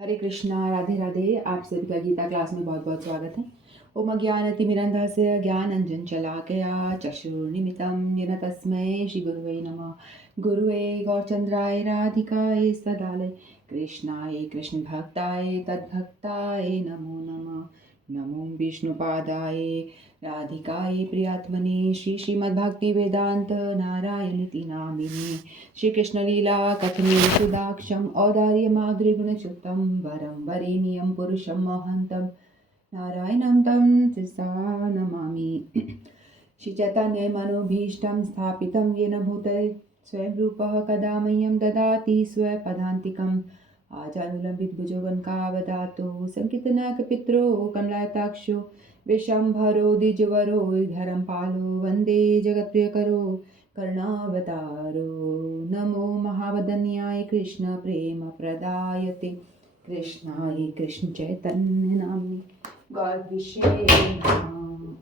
हरे कृष्णा, राधे राधे। आप सभी का गीता क्लास में बहुत बहुत स्वागत है। ओम अज्ञानतिमिरन्धस्य ज्ञानञ्जनशलाकया चक्षुर्निमित्तं येन तस्मै श्रीगुरुवे नमः। गुरुवे गौरचन्द्राय राधिकाय सदालय कृष्णाय कृष्णभक्ताय तद्भक्ताय नमो नमः। नमो विष्णुपादाय राधिकाय प्रियात्मने श्रीमद्भक्तिवेदान्त नारायणीति नामिने। श्रीकृष्णलीला कथने सुदाक्षम् औदार्यमाद्रिगुणयुक्तं वरं वरेण्यं पुरुषं महन्तं नारायणं तं शिरसा नमामि। श्रीचैतन्यमनोभीष्टं स्थापितं येन भूतले स्वयं रूपः कदा मह्यं ददाति स्वपदान्तिकम् आजानुलम्बितभुजगन्कावदातो सङ्कीर्तनकपित्रो कमलायताक्षो विशम्भरो द्विजवरो धरं पालो वन्दे जगत्प्रियकरो करुणावतारो। नमो महावदन्याय कृष्ण प्रेम प्रदायते कृष्णाय कृष्ण चैतन्य नाम्नि गौरविषे नमः।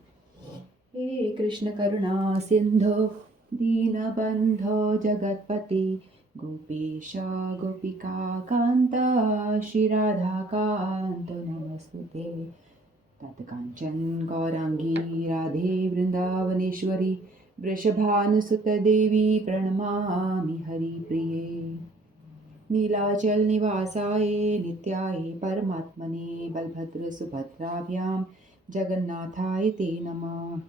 हे कृष्ण करुणा सिंधो दीनबन्धो जगत्पते गोपेश गोपिका कान्ता श्रीराधाकान्त नमस्तुते। तत्काञ्चन गौराङ्गी राधे वृन्दावनेश्वरी वृषभानुसुत देवी प्रणमामि हरिप्रिये। नीलाचल निवासाय नित्याय परमात्मने बलभद्र सुभद्राभ्यां जगन्नाथाय ते नमः।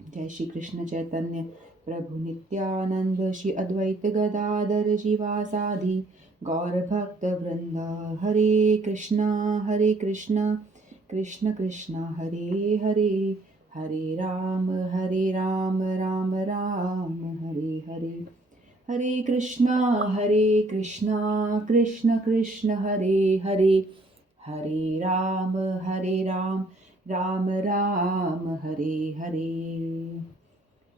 जय श्री कृष्ण चैतन्य प्रभु नित्यानंद श्री अद्वैत गदाधर शिवासादि गौर भक्त वृंद। हरे कृष्णा कृष्ण कृष्ण हरे हरे हरे राम राम राम हरे हरे। हरे कृष्णा कृष्ण कृष्ण हरे हरे हरे राम राम राम हरे हरे।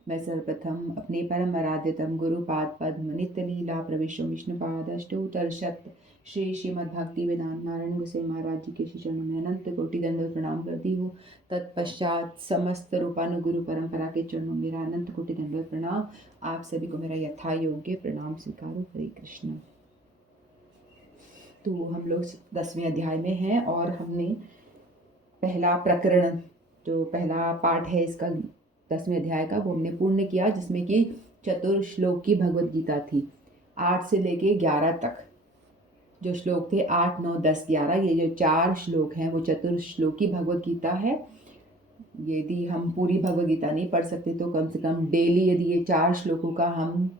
मैं सर्वप्रथम अपने परम आराध्यतम गुरुपाद पद्म नित्य लीला प्रविष्टो विष्णुपाद अष्टोत्तर शत श्री श्रीमद्भक्ति वेदांत नारायण गोसाई महाराज जी के श्री चरणों में अनंत कोटि दंडवत प्रणाम करती हूँ। तत्पश्चात समस्त रूपानुगुरु परंपरा के चरणों में मेरा अनंत कोटि दंडवत प्रणाम। आप सभी को मेरा यथा योग्य प्रणाम स्वीकारो। हरे कृष्ण। तो हम लोग 10वें अध्याय में हैं और हमने पहला प्रकरण जो पहला पाठ है इसका 10वें अध्याय का वो हमने पूर्ण किया, जिसमें कि चतुर्श्लोक की भगवत गीता थी। 8 से लेके 11 तक जो श्लोक थे 8, 9, 10, 11 ये जो 4 श्लोक हैं वो चतुर्श्लोक की भगवत गीता है। यदि हम पूरी भगवत गीता नहीं पढ़ सकते तो कम से कम डेली यदि ये 4 श्लोकों का हम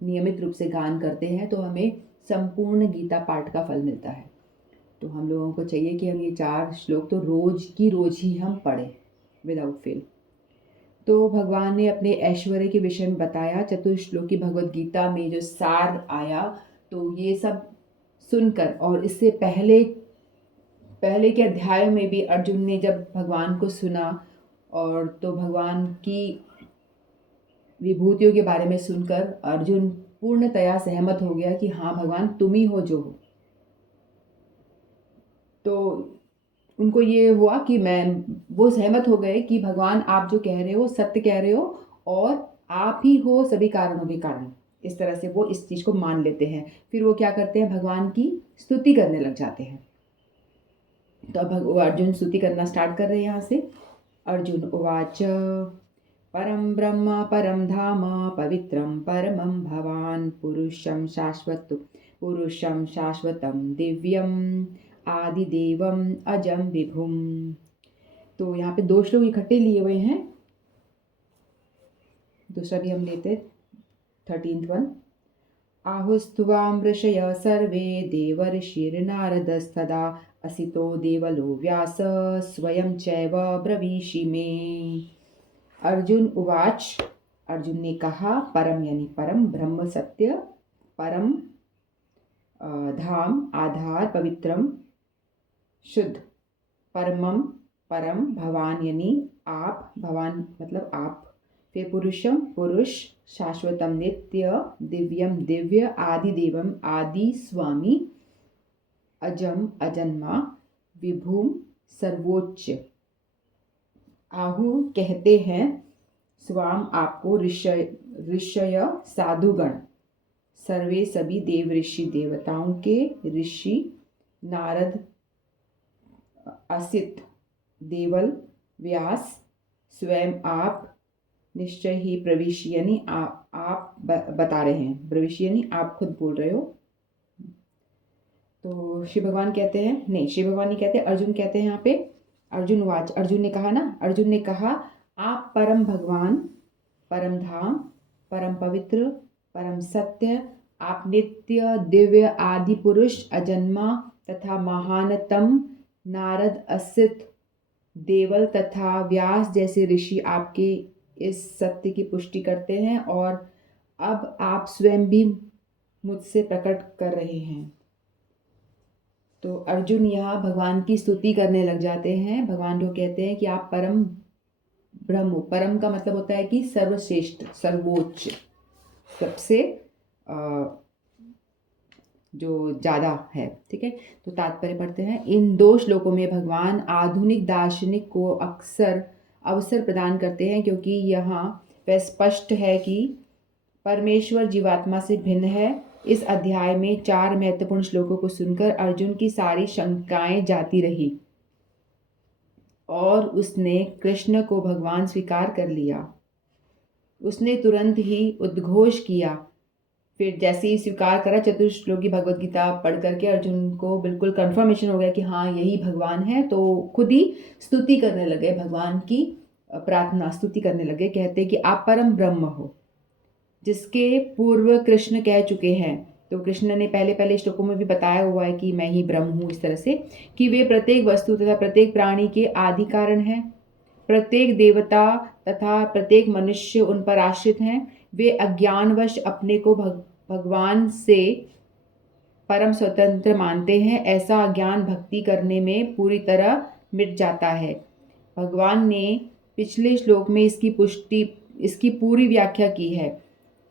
नियमित रूप से गान करते हैं तो हमें संपूर्ण गीता पाठ का फल मिलता है। तो हम लोगों को चाहिए कि हम ये 4 श्लोक तो रोज की रोज ही हम पढ़ें विदाउट फेल। तो भगवान ने अपने ऐश्वर्य के विषय में बताया। चतुर्श्लोक की भगवत गीता में जो सार आया तो ये सब सुनकर, और इससे पहले के अध्याय में भी अर्जुन ने जब भगवान को सुना और तो भगवान की विभूतियों के बारे में सुनकर अर्जुन पूर्णतया सहमत हो गया कि हाँ भगवान तुम ही हो जो हो। तो उनको ये हुआ कि वो सहमत हो गए कि भगवान आप जो कह रहे हो सत्य कह रहे हो और आप ही हो सभी कारणों के कारण। इस तरह से वो इस चीज़ को मान लेते हैं। फिर वो क्या करते हैं, भगवान की स्तुति करने लग जाते हैं। तो अब अर्जुन स्तुति करना स्टार्ट कर रहे हैं यहाँ से। अर्जुन उवाच परम ब्रह्म परम धाम पवित्रं परमं भवान् पुरुषं शाश्वतं दिव्यम् आदिदेवम् अजम विभुम। तो यहाँ पे 2 श्लोक इकट्ठे लिए हुए हैं। दूसरा भी हम लेते 13th वन। आहुस्त्वां ऋषय सर्वे देवर्षिर्नारदस्तदा असितो देवलो व्यास स्वयं चैव ब्रवीषि मे। अर्जुन उवाच, अर्जुन ने कहा, परम यानी परम, ब्रह्म सत्य, परम धाम आधार, पवित्रम शुद्ध, परमम परम, भवान यानी आप, भवान मतलब आप, फिर पुरुषम पुरुष, शाश्वतम नित्य, दिव्यम दिव्य, आदि देवम आदि स्वामी, अजम अजन्मा, विभुम सर्वोच्च। आहु कहते हैं स्वाम आपको, ऋषय साधुगण, सर्वे सभी देव ऋषि देवताओं के ऋषि नारद, असित, देवल, व्यास, स्वयं आप, निश्चय ही प्रविष्य, यानी आप बता रहे हैं, प्रविष्य यानी आप खुद बोल रहे हो। तो शिव भगवान कहते हैं, नहीं शिव भगवान नहीं कहते, अर्जुन कहते हैं यहाँ पे। अर्जुन वाच, अर्जुन ने कहा ना, अर्जुन ने कहा आप परम भगवान, परम धाम, परम पवित्र, परम सत्य, आप नित्य दिव्य आदि पुरुष, अजन्मा तथा महानतम, नारद, असित, देवल तथा व्यास जैसे ऋषि आपके इस सत्य की पुष्टि करते हैं और अब आप स्वयं भी मुझसे प्रकट कर रहे हैं। तो अर्जुन यहाँ भगवान की स्तुति करने लग जाते हैं। भगवान को कहते हैं कि आप परम ब्रह्म हो। परम का मतलब होता है कि सर्वश्रेष्ठ, सर्वोच्च, सबसे जो ज़्यादा है। ठीक है, तो तात्पर्य पढ़ते हैं। इन दो श्लोकों में भगवान आधुनिक दार्शनिक को अवसर प्रदान करते हैं, क्योंकि यहाँ वह स्पष्ट है कि परमेश्वर जीवात्मा से भिन्न है। इस अध्याय में 4 महत्वपूर्ण श्लोकों को सुनकर अर्जुन की सारी शंकाएं जाती रही और उसने कृष्ण को भगवान स्वीकार कर लिया। उसने तुरंत ही उद्घोष किया। फिर जैसे ही स्वीकार करा, चतुर्श्लोकी भगवत गीता पढ़ करके अर्जुन को बिल्कुल कंफर्मेशन हो गया कि हाँ यही भगवान है। तो खुद ही स्तुति करने लगे, भगवान की प्रार्थना स्तुति करने लगे। कहते कि आप परम ब्रह्म हो, जिसके पूर्व कृष्ण कह चुके हैं। तो कृष्ण ने पहले श्लोकों में भी बताया हुआ है कि मैं ही ब्रह्म हूँ, इस तरह से कि वे प्रत्येक वस्तु तथा प्रत्येक प्राणी के आदि कारण हैं। प्रत्येक देवता तथा प्रत्येक मनुष्य उन पर आश्रित हैं। वे अज्ञानवश अपने को भगवान से परम स्वतंत्र मानते हैं। ऐसा अज्ञान भक्ति करने में पूरी तरह मिट जाता है। भगवान ने पिछले श्लोक में इसकी पूरी व्याख्या की है।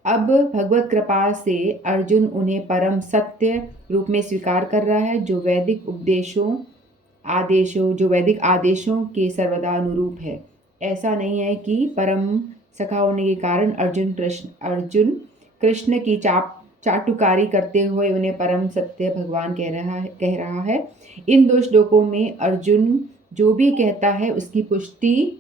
अब भगवत कृपा से अर्जुन उन्हें परम सत्य रूप में स्वीकार कर रहा है, जो वैदिक वैदिक आदेशों के सर्वदा अनुरूप है। ऐसा नहीं है कि परम सखा होने के कारण अर्जुन कृष्ण की चाटुकारी करते हुए उन्हें परम सत्य भगवान कह रहा है। इन 2 श्लोकों में अर्जुन जो भी कहता है उसकी पुष्टि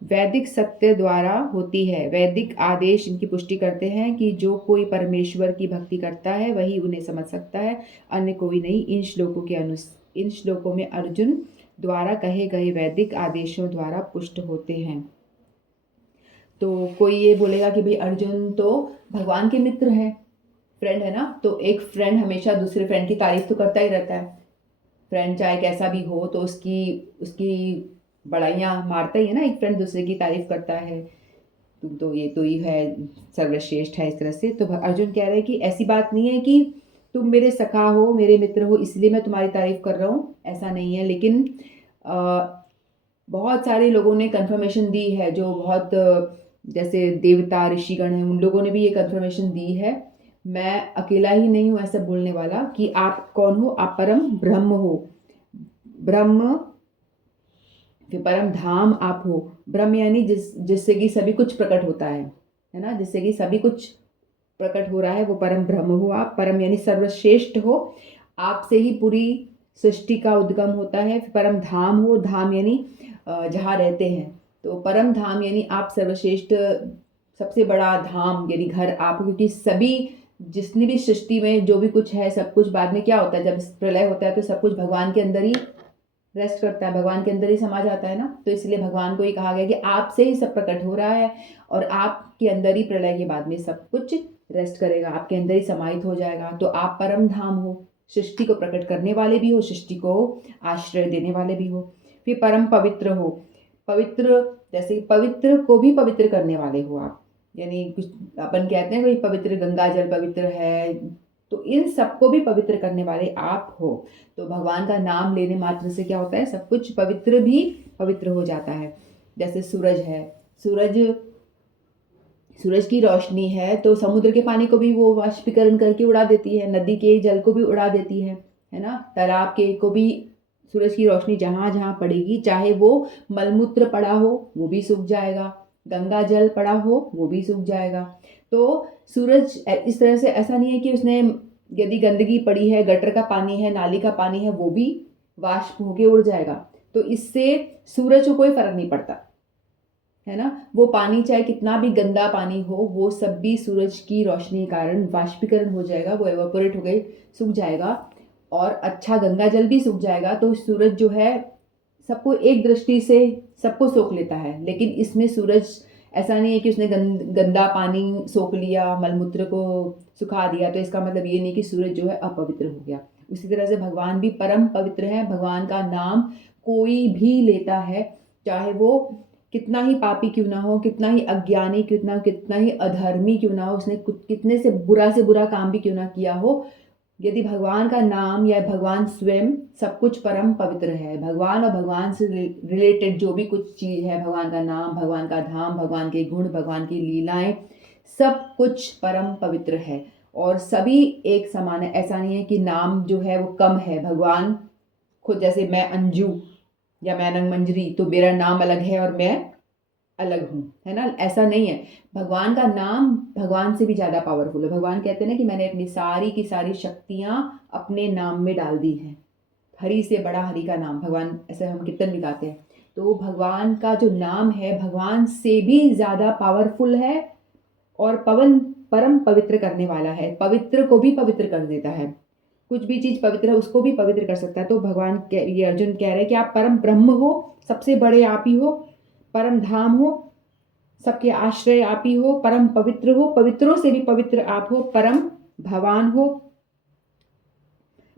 वैदिक सत्य द्वारा होती है। वैदिक आदेश इनकी पुष्टि करते हैं कि जो कोई परमेश्वर की भक्ति करता है वही उन्हें समझ सकता है, अन्य कोई नहीं। इन श्लोकों में अर्जुन द्वारा कहे गए वैदिक आदेशों द्वारा पुष्ट होते हैं। तो कोई ये बोलेगा कि भाई अर्जुन तो भगवान के मित्र है, फ्रेंड है ना, तो एक फ्रेंड हमेशा दूसरे फ्रेंड की तारीफ तो करता ही रहता है। फ्रेंड चाहे कैसा भी हो तो उसकी बड़ाइयाँ मारता ही है ना। एक फ्रेंड दूसरे की तारीफ करता है, तुम तो ये तो ही है, सर्वश्रेष्ठ है, इस तरह से। तो अर्जुन कह रहे हैं कि ऐसी बात नहीं है कि तुम मेरे सखा हो, मेरे मित्र हो, इसलिए मैं तुम्हारी तारीफ कर रहा हूँ, ऐसा नहीं है। लेकिन बहुत सारे लोगों ने कंफर्मेशन दी है, जो बहुत जैसे देवता ऋषिगण हैं, उन लोगों ने भी ये कंफर्मेशन दी है। मैं अकेला ही नहीं हूँ ऐसा बोलने वाला कि आप कौन हो, आप परम ब्रह्म हो। ब्रह्म फिर परम धाम आप हो। ब्रह्म यानी जिससे कि सभी कुछ प्रकट होता है ना, जिससे कि सभी कुछ प्रकट हो रहा है, वो परम ब्रह्म हो आप। परम यानी सर्वश्रेष्ठ हो, आपसे ही पूरी सृष्टि का उद्गम होता है। फिर परम धाम हो, धाम यानी जहाँ रहते हैं। तो परम धाम यानी आप सर्वश्रेष्ठ, सबसे बड़ा धाम यानी घर आप, क्योंकि सभी जितनी भी सृष्टि में जो भी कुछ है, सब कुछ बाद में क्या होता है, जब प्रलय होता है तो सब कुछ भगवान के अंदर ही रेस्ट करता है, भगवान के अंदर ही समा जाता है ना। तो इसलिए भगवान को ये कहा गया कि आपसे ही सब प्रकट हो रहा है और आपके अंदर ही प्रलय के बाद में सब कुछ रेस्ट करेगा, आपके अंदर ही समाहित हो जाएगा। तो आप परम धाम हो, सृष्टि को प्रकट करने वाले भी हो, सृष्टि को आश्रय देने वाले भी हो। फिर परम पवित्र हो, पवित्र जैसे पवित्र को भी पवित्र करने वाले हो आप, यानी कुछ अपन कहते हैं कोई पवित्र गंगा जल पवित्र है, तो इन सबको भी पवित्र करने वाले आप हो। तो भगवान का नाम लेने मात्र से क्या होता है, सब कुछ पवित्र भी पवित्र हो जाता है। जैसे सूरज है, सूरज की रोशनी है तो समुद्र के पानी को भी वो वाष्पीकरण करके उड़ा देती है, नदी के जल को भी उड़ा देती है ना। तालाब के को भी सूरज की रोशनी जहाँ जहाँ पड़ेगी, चाहे वो मलमूत्र पड़ा हो वो भी सूख जाएगा, गंगा जल पड़ा हो वो भी सूख जाएगा। तो सूरज इस तरह से, ऐसा नहीं है कि उसने यदि गंदगी पड़ी है, गटर का पानी है, नाली का पानी है, वो भी वाष्प होके उड़ जाएगा। तो इससे सूरज को कोई फर्क नहीं पड़ता, है ना। वो पानी चाहे कितना भी गंदा पानी हो, वो सब भी सूरज की रोशनी के कारण वाष्पीकरण हो जाएगा, वो एवापोरेट हो गए, सूख जाएगा। और अच्छा गंगा जल भी सूख जाएगा। तो सूरज जो है सबको एक दृष्टि से सबको सोख लेता है, लेकिन इसमें सूरज ऐसा नहीं है कि उसने गंदा पानी सोख लिया, मलमूत्र को सुखा दिया, तो इसका मतलब ये नहीं कि सूरज जो है अपवित्र हो गया। उसी तरह से भगवान भी परम पवित्र है। भगवान का नाम कोई भी लेता है, चाहे वो कितना ही पापी क्यों ना हो, कितना ही अज्ञानी कितना ही अधर्मी क्यों ना हो, उसने कितने से बुरा काम भी क्यों ना किया हो, यदि भगवान का नाम या भगवान स्वयं सब कुछ परम पवित्र है। भगवान और भगवान से रिलेटेड जो भी कुछ चीज है, भगवान का नाम, भगवान का धाम, भगवान के गुण, भगवान की लीलाएं, सब कुछ परम पवित्र है और सभी एक समान है। ऐसा नहीं है कि नाम जो है वो कम है। भगवान खुद, जैसे मैं अंजू या मैं अनंग मंजरी, तो मेरा नाम अलग है और मैं अलग हूँ, है ना। ऐसा नहीं है। भगवान का नाम भगवान से भी ज्यादा पावरफुल है। भगवान कहते हैं ना कि मैंने अपनी सारी की सारी शक्तियां अपने नाम में डाल दी हैं। हरि से बड़ा हरि का नाम, भगवान ऐसे हम कीर्तन भी गाते हैं। तो भगवान का जो नाम है भगवान से भी ज्यादा पावरफुल है और परम पवित्र करने वाला है। पवित्र को भी पवित्र कर देता है। कुछ भी चीज पवित्र है उसको भी पवित्र कर सकता है। तो भगवान ये अर्जुन कह रहे हैं कि आप परम ब्रह्म हो, सबसे बड़े आप ही हो, परम धाम हो, सबके आश्रय आप ही हो, परम पवित्र हो, पवित्रों से भी पवित्र आप हो, परम भवान हो।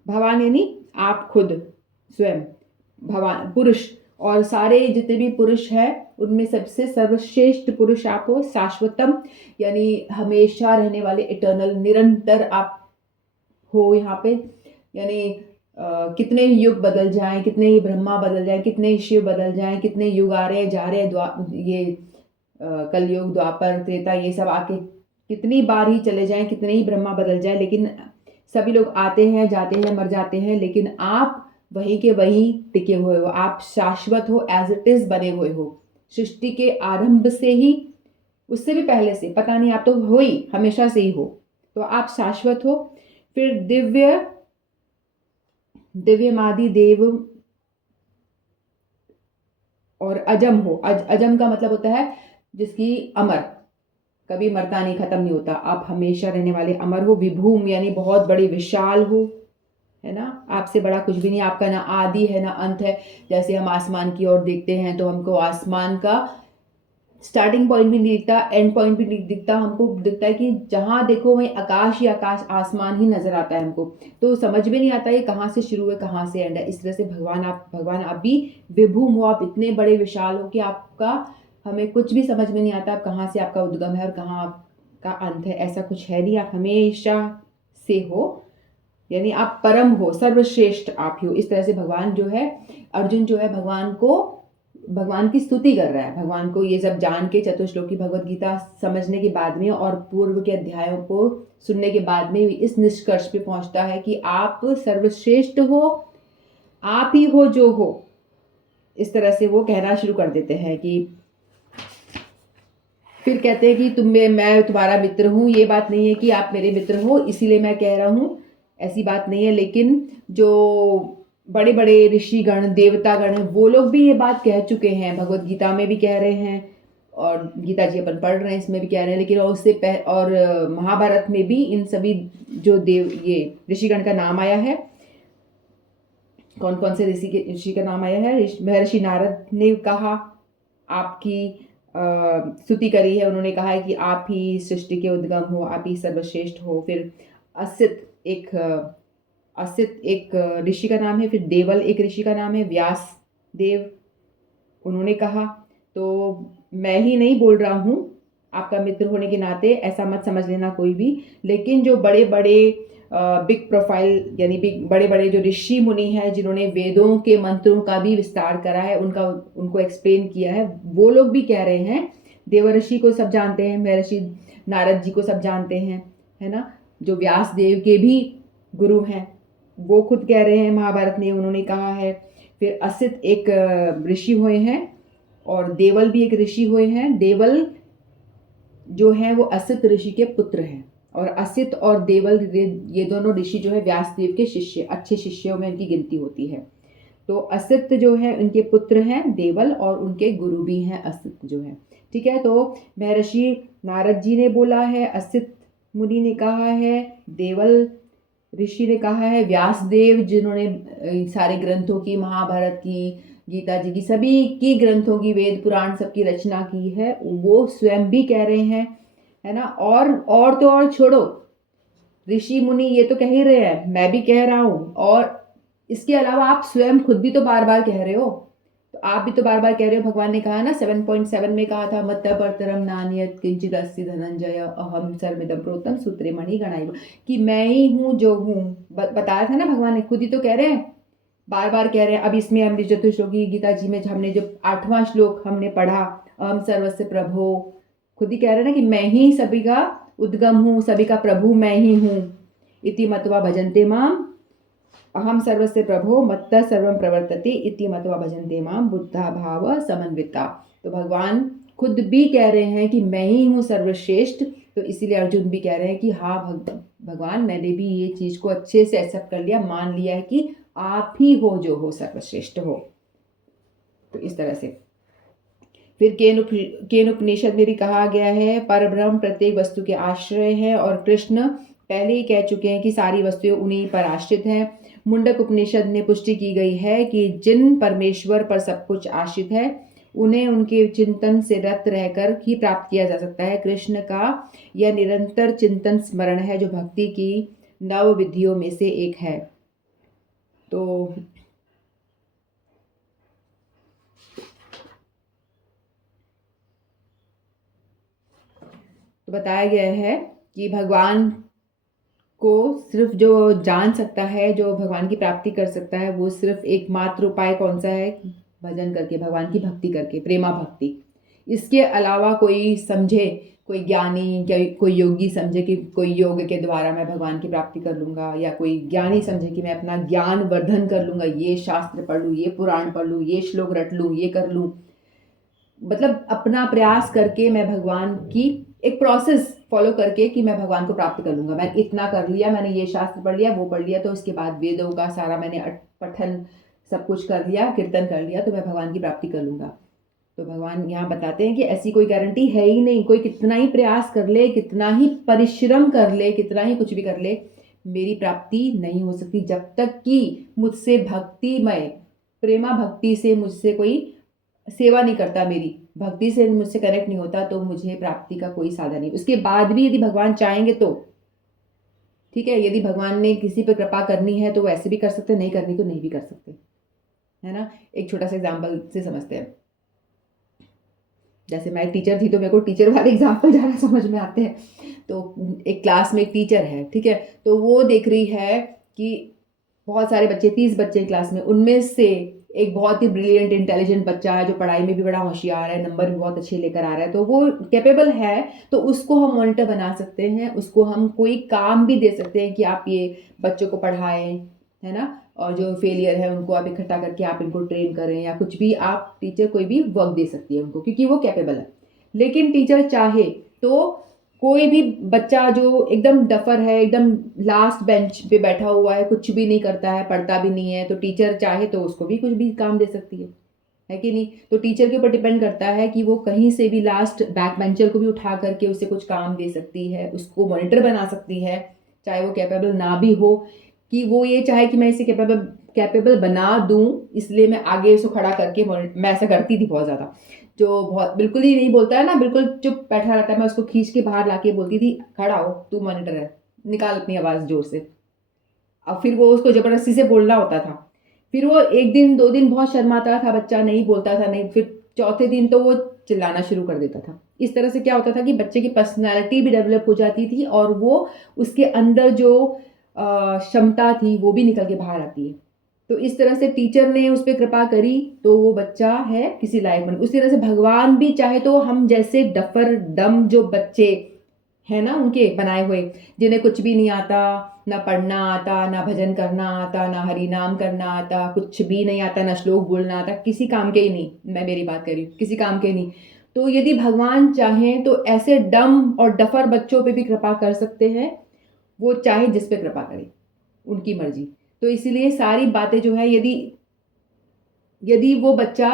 भवान यानी आप खुद स्वयं, भवान पुरुष, और सारे जितने भी पुरुष हैं उनमें सबसे सर्वश्रेष्ठ पुरुष आप हो। शाश्वतम यानी हमेशा रहने वाले, इटर्नल, निरंतर आप हो यहाँ पे। यानी कितने युग बदल जाएं, कितने ही ब्रह्मा बदल जाएं, कितने ही शिव बदल जाएं, कितने युग आ रहे जा रहे, ये कलयुग, द्वापर, त्रेता, ये सब आके कितनी बार ही चले जाएं, कितने ही ब्रह्मा बदल जाए, लेकिन सभी लोग आते हैं, जाते हैं, मर जाते हैं, लेकिन आप वहीं के वहीं टिके हुए हो। आप शाश्वत हो, एज इट इज बने हुए हो सृष्टि के आरंभ से ही, उससे भी पहले से। पता नहीं, आप तो हो ही, हमेशा से ही हो, तो आप शाश्वत हो। फिर दिव्यमादि देव और अजम हो। अजम का मतलब होता है जिसकी अमर, कभी मरता नहीं, खत्म नहीं होता। आप हमेशा रहने वाले अमर हो। विभूम यानी बहुत बड़े, विशाल हो, है ना। आपसे बड़ा कुछ भी नहीं। आपका ना आदि है ना अंत है। जैसे हम आसमान की ओर देखते हैं तो हमको आसमान का स्टार्टिंग पॉइंट भी नहीं दिखता, एंड पॉइंट भी नहीं दिखता। हमको दिखता है कि जहां देखो वहीं आकाश ही आकाश, आसमान ही नजर आता है हमको। तो समझ में नहीं आता ये कहाँ से शुरू है, कहाँ से एंड है। इस तरह से भगवान आप भी विभूम हो। आप इतने बड़े विशाल हो कि आपका हमें कुछ भी समझ में नहीं आता आप कहाँ से आपका उद्गम है और कहाँ आपका अंत है। ऐसा कुछ है नहीं, आप हमेशा से हो, यानी आप परम हो, सर्वश्रेष्ठ आप ही हो। इस तरह से भगवान जो है, अर्जुन जो है भगवान की स्तुति कर रहा है। भगवान को ये सब जान के, चतुश्लोकी भगवत गीता समझने के बाद में और पूर्व के अध्यायों को सुनने के बाद में इस निष्कर्ष पे पहुंचता है कि आप सर्वश्रेष्ठ हो, आप ही हो जो हो। इस तरह से वो कहना शुरू कर देते हैं कि फिर कहते हैं कि मैं तुम्हारा मित्र हूं। ये बात नहीं है कि आप मेरे मित्र हो इसीलिए मैं कह रहा हूं, ऐसी बात नहीं है। लेकिन जो बड़े बड़े ऋषिगण, देवतागण हैं, वो लोग भी ये बात कह चुके हैं, भगवत गीता में भी कह रहे हैं और गीता जी अपन पढ़ रहे हैं इसमें भी कह रहे हैं। लेकिन और महाभारत में भी इन सभी जो ये ऋषिगण का नाम आया है। कौन कौन से ऋषि का नाम आया है? महर्षि नारद ने कहा, आपकी स्तुति करी है। उन्होंने कहा है कि आप ही सृष्टि के उद्गम हो, आप ही सर्वश्रेष्ठ हो। फिर असित एक ऋषि का नाम है। फिर देवल एक ऋषि का नाम है, व्यास देव, उन्होंने कहा। तो मैं ही नहीं बोल रहा हूँ, आपका मित्र होने के नाते ऐसा मत समझ लेना कोई भी। लेकिन जो बड़े बड़े बिग प्रोफाइल यानी बड़े बड़े जो ऋषि मुनि हैं, जिन्होंने वेदों के मंत्रों का भी विस्तार करा है, उनको एक्सप्लेन किया है, वो लोग भी कह रहे हैं। देवर्षि को सब जानते हैं, महर्षि नारद जी को सब जानते हैं, है ना। जो व्यास देव के भी गुरु हैं, वो खुद कह रहे हैं, महाभारत में उन्होंने कहा है। फिर असित एक ऋषि हुए हैं और देवल भी एक ऋषि हुए हैं। देवल जो है वो असित ऋषि के पुत्र हैं और असित और देवल ये दोनों ऋषि जो है व्यासदेव के शिष्य, अच्छे शिष्यों में इनकी गिनती होती है। तो असित जो है उनके पुत्र हैं देवल, और उनके गुरु भी हैं असित जो है। ठीक है, तो महर्षि नारद जी ने बोला है, असित मुनि ने कहा है, देवल ऋषि ने कहा है, व्यासदेव जिन्होंने सारे ग्रंथों की, महाभारत की, गीता जी की, सभी की ग्रंथों की, वेद पुराण सबकी रचना की है, वो स्वयं भी कह रहे हैं, है ना। और तो और छोड़ो, ऋषि मुनि ये तो कह ही रहे हैं, मैं भी कह रहा हूँ, और इसके अलावा आप स्वयं खुद भी तो बार बार कह रहे हो। तो आप भी तो बार बार कह रहे हो, भगवान ने कहा ना 7.7 में कहा था, मत्त परतरम नान्यत् किंचित् अस्ति धनंजय अहम सर्वमिदं प्रोक्तम सूत्रे मणि गणाइव, कि मैं ही हूँ जो हूँ। बताया था ना, भगवान ने खुद ही तो कह रहे हैं, बार बार कह रहे हैं। अब इसमें हमने चतुश्लोकी गीता जी में हमने जो 8वां श्लोक हमने पढ़ा, अहम सर्वस्य प्रभो, खुद ही कह रहे हैं ना कि मैं ही सभी का उद्गम हूँ, सभी का प्रभु मैं ही हूँ। इति मत्वा भजन्ते माम, अहम सर्वस्य प्रभो मत्तः सर्वं प्रवर्तते इति मत्वा भजन्ते माम बुद्धा भाव समन्विता। तो भगवान खुद भी कह रहे हैं कि मैं ही हूँ सर्वश्रेष्ठ। तो इसीलिए अर्जुन भी कह रहे हैं कि हाँ भगवान, मैंने भी ये चीज़ को अच्छे से एक्सेप्ट कर लिया, मान लिया है कि आप ही हो जो हो सर्वश्रेष्ठ हो। तो इस तरह से फिर केन उपनिषद में भी कहा गया है, परब्रह्म प्रत्येक वस्तु के आश्रय है, और कृष्ण पहले ही कह चुके हैं कि सारी वस्तुएं उन्हीं पर आश्रित हैं। मुंडक उपनिषद में पुष्टि की गई है कि जिन परमेश्वर पर सब कुछ आश्रित है, उन्हें उनके चिंतन से रत रहकर ही प्राप्त किया जा सकता है। कृष्ण का यह निरंतर चिंतन स्मरण है जो भक्ति की 9 विधियों में से एक है। तो बताया गया है कि भगवान को सिर्फ जो जान सकता है, जो भगवान की प्राप्ति कर सकता है, वो सिर्फ एकमात्र उपाय कौन सा है? भजन करके, भगवान की भक्ति करके, प्रेमा भक्ति। इसके अलावा कोई समझे, कोई ज्ञानी या कोई योगी समझे कि कोई योग के द्वारा मैं भगवान की प्राप्ति कर लूँगा, या कोई ज्ञानी समझे कि मैं अपना ज्ञान वर्धन कर लूँगा, ये शास्त्र पढ़ लूँ, ये पुराण पढ़ लूँ, ये श्लोक रट लूँ, ये कर लूँ, मतलब अपना प्रयास करके मैं भगवान की एक प्रोसेस फॉलो करके कि मैं भगवान को प्राप्त कर लूँगा। मैं इतना कर लिया, मैंने ये शास्त्र पढ़ लिया, वो पढ़ लिया, तो उसके बाद वेदों का सारा मैंने पठन सब कुछ कर लिया, कीर्तन कर लिया, तो मैं भगवान की प्राप्ति कर लूँगा। तो भगवान यहाँ बताते हैं कि ऐसी कोई गारंटी है ही नहीं। कोई कितना ही प्रयास कर ले, कितना ही परिश्रम कर ले, कितना ही कुछ भी कर ले, मेरी प्राप्ति नहीं हो सकती जब तक कि मुझसे भक्तिमय, प्रेमा भक्ति से मुझसे कोई सेवा नहीं करता, मेरी भक्ति से मुझसे कनेक्ट नहीं होता, तो मुझे प्राप्ति का कोई साधन नहीं। उसके बाद भी यदि भगवान चाहेंगे तो ठीक है, यदि भगवान ने किसी पर कृपा करनी है तो वो ऐसे भी कर सकते, नहीं करनी तो नहीं भी कर सकते, है ना। एक छोटा सा एग्जाम्पल से समझते हैं। जैसे मैं एक टीचर थी, तो मेरे को टीचर वाले एग्जाम्पल ज़्यादा समझ में आते हैं। तो एक क्लास में एक टीचर है, ठीक है, तो वो देख रही है कि बहुत सारे बच्चे, 30 बच्चे क्लास में, उनमें से एक बहुत ही ब्रिलियंट इंटेलिजेंट बच्चा है जो पढ़ाई में भी बड़ा होशियार है, नंबर भी बहुत अच्छे लेकर आ रहा है, तो वो कैपेबल है, तो उसको हम मॉनिटर बना सकते हैं, उसको हम कोई काम भी दे सकते हैं कि आप ये बच्चों को पढ़ाएं, है ना। और जो फेलियर है उनको आप इकट्ठा करके आप इनको ट्रेन करें, या कुछ भी आप, टीचर कोई भी वर्क दे सकती है उनको, क्योंकि वो कैपेबल है। लेकिन टीचर चाहे तो कोई भी बच्चा जो एकदम डफर है, एकदम लास्ट बेंच पे बैठा हुआ है, कुछ भी नहीं करता है, पढ़ता भी नहीं है, तो टीचर चाहे तो उसको भी कुछ भी काम दे सकती है कि नहीं। तो टीचर के ऊपर डिपेंड करता है कि वो कहीं से भी लास्ट बैक बेंचर को भी उठा करके उसे कुछ काम दे सकती है, उसको मॉनिटर बना सकती है, चाहे वो कैपेबल ना भी हो, कि वो ये चाहे कि मैं इसे कैपेबल बना दूं, इसलिए मैं आगे इसको खड़ा करके, मैं ऐसा करती थी बहुत ज़्यादा, जो बहुत बिल्कुल ही नहीं बोलता है ना, बिल्कुल चुप बैठा रहता है, मैं उसको खींच के बाहर लाके बोलती थी, खड़ा हो, तू मॉनिटर है, निकाल अपनी आवाज़ जोर से। अब फिर वो उसको ज़बरदस्ती से बोलना होता था। फिर वो 1 दिन 2 दिन बहुत शर्माता था बच्चा, नहीं बोलता था, नहीं, फिर चौथे दिन तो वो चिल्लाना शुरू कर देता था। इस तरह से क्या होता था कि बच्चे की पर्सनैलिटी भी डेवलप हो जाती थी, और वो उसके अंदर जो क्षमता थी वो भी निकल के बाहर आती है। तो इस तरह से टीचर ने उस पर कृपा करी, तो वो बच्चा है किसी लायक बन। उसी तरह से भगवान भी चाहे तो हम जैसे डफर डम जो बच्चे है ना, उनके बनाए हुए, जिन्हें कुछ भी नहीं आता, ना पढ़ना आता, ना भजन करना आता, ना हरि नाम करना आता, कुछ भी नहीं आता, ना श्लोक बोलना आता, किसी काम के ही नहीं, मैं मेरी बात कर रही हूँ, किसी काम के नहीं, तो यदि भगवान चाहें तो ऐसे डम और डफर बच्चों पे भी कृपा कर सकते हैं, वो चाहे जिस पे कृपा करें, उनकी मर्जी। तो इसीलिए सारी बातें जो है, यदि यदि वो बच्चा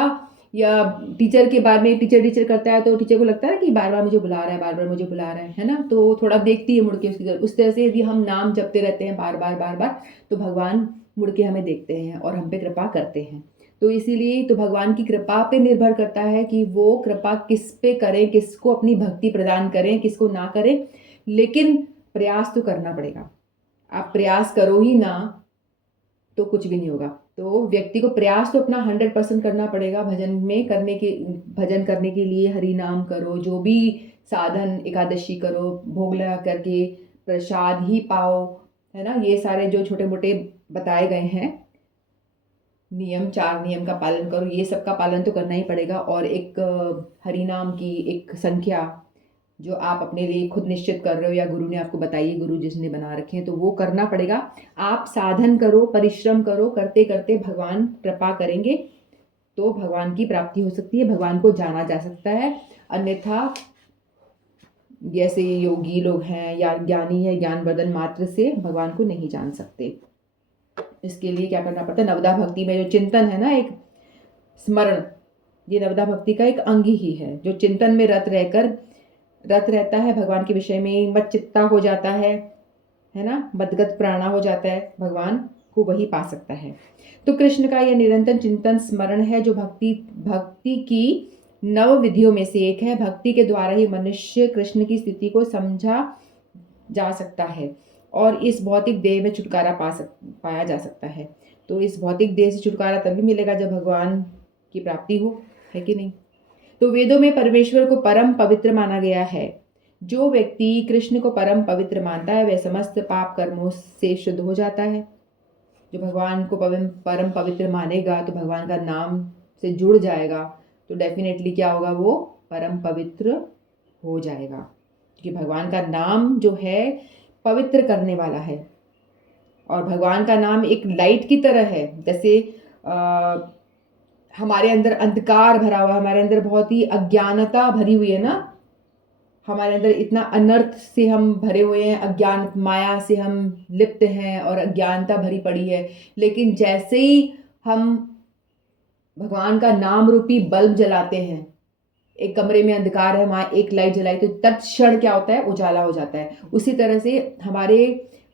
या टीचर के बारे में टीचर करता है तो टीचर को लगता है कि बार बार मुझे बुला रहा है, बार बार मुझे बुला रहा है ना, तो थोड़ा देखती है मुड़ के उसकी तरफ। उस तरह से यदि हम नाम जपते रहते हैं बार बार बार बार, तो भगवान मुड़ के हमें देखते हैं और हम पे कृपा करते हैं। तो इसीलिए तो भगवान की कृपा पे निर्भर करता है कि वो कृपा किस पे करें, किसको अपनी भक्ति प्रदान करें, किसको ना करें, लेकिन प्रयास तो करना पड़ेगा। आप प्रयास करो ही ना तो कुछ भी नहीं होगा। तो व्यक्ति को प्रयास तो अपना 100% करना पड़ेगा भजन करने के लिए। हरि नाम करो, जो भी साधन, एकादशी करो, भोग लगा करके प्रसाद ही पाओ, है ना। ये सारे जो छोटे मोटे बताए गए हैं नियम, 4 नियम का पालन करो, ये सब का पालन तो करना ही पड़ेगा। और एक हरि नाम की एक संख्या जो आप अपने लिए खुद निश्चित कर रहे हो या गुरु ने आपको बताई है, गुरु जिसने बना रखे हैं, तो वो करना पड़ेगा। आप साधन करो, परिश्रम करो, करते करते भगवान कृपा करेंगे तो भगवान की प्राप्ति हो सकती है, भगवान को जाना जा सकता है। अन्यथा जैसे योगी लोग हैं या ज्ञानी है, ज्ञानवर्धन मात्र से भगवान को नहीं जान सकते। इसके लिए क्या करना पड़ता है, नवदा भक्ति में जो चिंतन है ना, एक स्मरण, ये नवदा भक्ति का एक अंग ही है। जो चिंतन में रत रहता है, भगवान के विषय में मत चित्ता हो जाता है ना, मदगत प्राणा हो जाता है, भगवान को वही पा सकता है। तो कृष्ण का यह निरंतर चिंतन स्मरण है जो भक्ति की नव विधियों में से एक है। भक्ति के द्वारा ही मनुष्य कृष्ण की स्थिति को समझा जा सकता है और इस भौतिक देह में छुटकारा पाया जा सकता है। तो इस भौतिक देह से छुटकारा तभी मिलेगा जब भगवान की प्राप्ति हो, है कि नहीं। तो वेदों में परमेश्वर को परम पवित्र माना गया है। जो व्यक्ति कृष्ण को परम पवित्र मानता है वह समस्त पाप कर्मों से शुद्ध हो जाता है। जो भगवान को परम पवित्र मानेगा तो भगवान का नाम से जुड़ जाएगा, तो डेफिनेटली क्या होगा, वो परम पवित्र हो जाएगा। क्योंकि भगवान का नाम जो है पवित्र करने वाला है और भगवान का नाम एक लाइट की तरह है। जैसे हमारे अंदर अंधकार भरा हुआ, हमारे अंदर बहुत ही अज्ञानता भरी हुई है ना, हमारे अंदर इतना अनर्थ से हम भरे हुए हैं, अज्ञान माया से हम लिप्त हैं और अज्ञानता भरी पड़ी है। लेकिन जैसे ही हम भगवान का नाम रूपी बल्ब जलाते हैं, एक कमरे में अंधकार है, वहां एक लाइट जलाई तो तत्क्षण क्या होता है, उजाला हो जाता है। उसी तरह से हमारे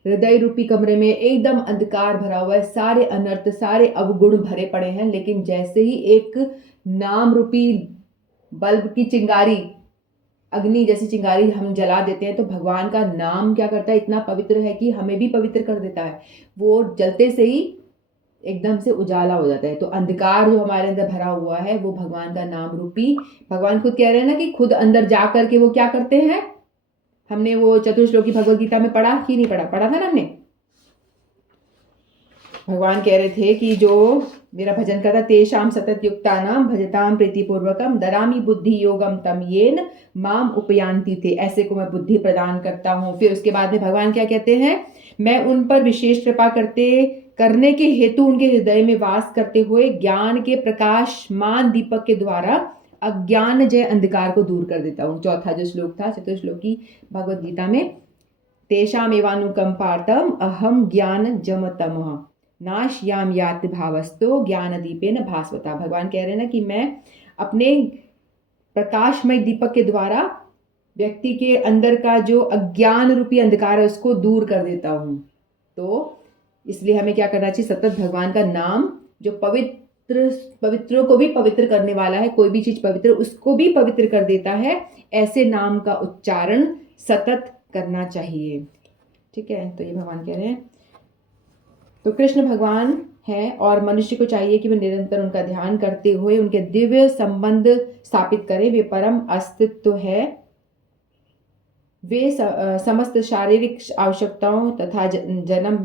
हृदय रूपी कमरे में एकदम अंधकार भरा हुआ है, सारे अनर्थ, सारे अवगुण भरे पड़े हैं। लेकिन जैसे ही एक नाम रूपी बल्ब की चिंगारी, अग्नि जैसी चिंगारी हम जला देते हैं, तो भगवान का नाम क्या करता है, इतना पवित्र है कि हमें भी पवित्र कर देता है। वो जलते से ही एकदम से उजाला हो जाता है। तो अंधकार जो हमारे अंदर भरा हुआ है वो भगवान का नाम रूपी, भगवान खुद कह रहे हैं ना कि खुद अंदर जा करके वो क्या करते हैं। हमने वो चतुर्श्लोकी भगवद गीता में पढ़ा कि नहीं पढ़ा था ना हमने। भगवान कह रहे थे कि जो मेरा भजन करता तेषाम सतत युक्तानाम भजताम प्रीतिपूर्वकम दरामी बुद्धि योगम तम येन माम उपयांति थे। ऐसे को मैं बुद्धि प्रदान करता हूँ। फिर उसके बाद में भगवान क्या कहते हैं, मैं उन पर विशेष कृपा करने के हेतु उनके हृदय में वास करते हुए ज्ञान के प्रकाशमान दीपक के द्वारा अज्ञान जय अंधकार को दूर कर देता हूँ। चौथा जो श्लोक था चतुर्श्लोकी भगवद गीता में, तेषाम एवानुकंपार्थम अहम ज्ञान जमतमः नाशयाम याति भावस्तो ज्ञान दीपेन भास्वता। भगवान कह रहे हैं ना कि मैं अपने प्रकाशमय दीपक के द्वारा व्यक्ति के अंदर का जो अज्ञान रूपी अंधकार है उसको दूर कर देता हूँ। तो इसलिए हमें क्या करना चाहिए, सतत भगवान का नाम जो पवित्रों को भी पवित्र करने वाला है, कोई भी चीज पवित्र उसको भी पवित्र कर देता है, ऐसे नाम का उच्चारण सतत करना चाहिए। ठीक है, तो ये भगवान कह रहे हैं। तो कृष्ण भगवान है और मनुष्य को चाहिए कि वे निरंतर उनका ध्यान करते हुए उनके दिव्य संबंध स्थापित करें। वे परम अस्तित्व है, वे समस्त शारीरिक आवश्यकताओं तथा जन्म